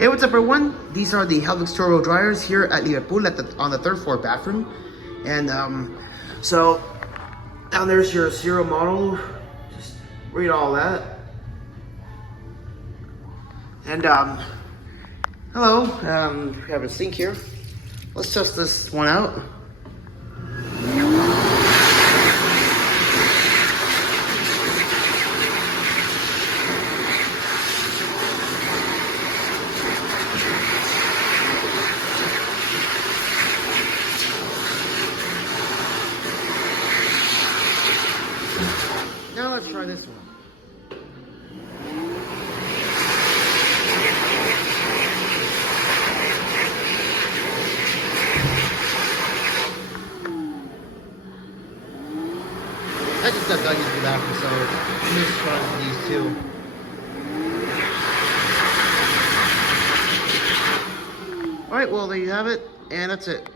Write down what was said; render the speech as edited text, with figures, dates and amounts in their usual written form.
Hey, what's up everyone? These are the Helvex Turbo Dryers here at Liverpool on the third floor bathroom. And so down there's your serial model. Just read all that. And hello, we have a sink here. Let's test this one out. Now let's try this one. I just got done using the bathroom, so I'm just trying these two. Alright, well there you have it, and that's it.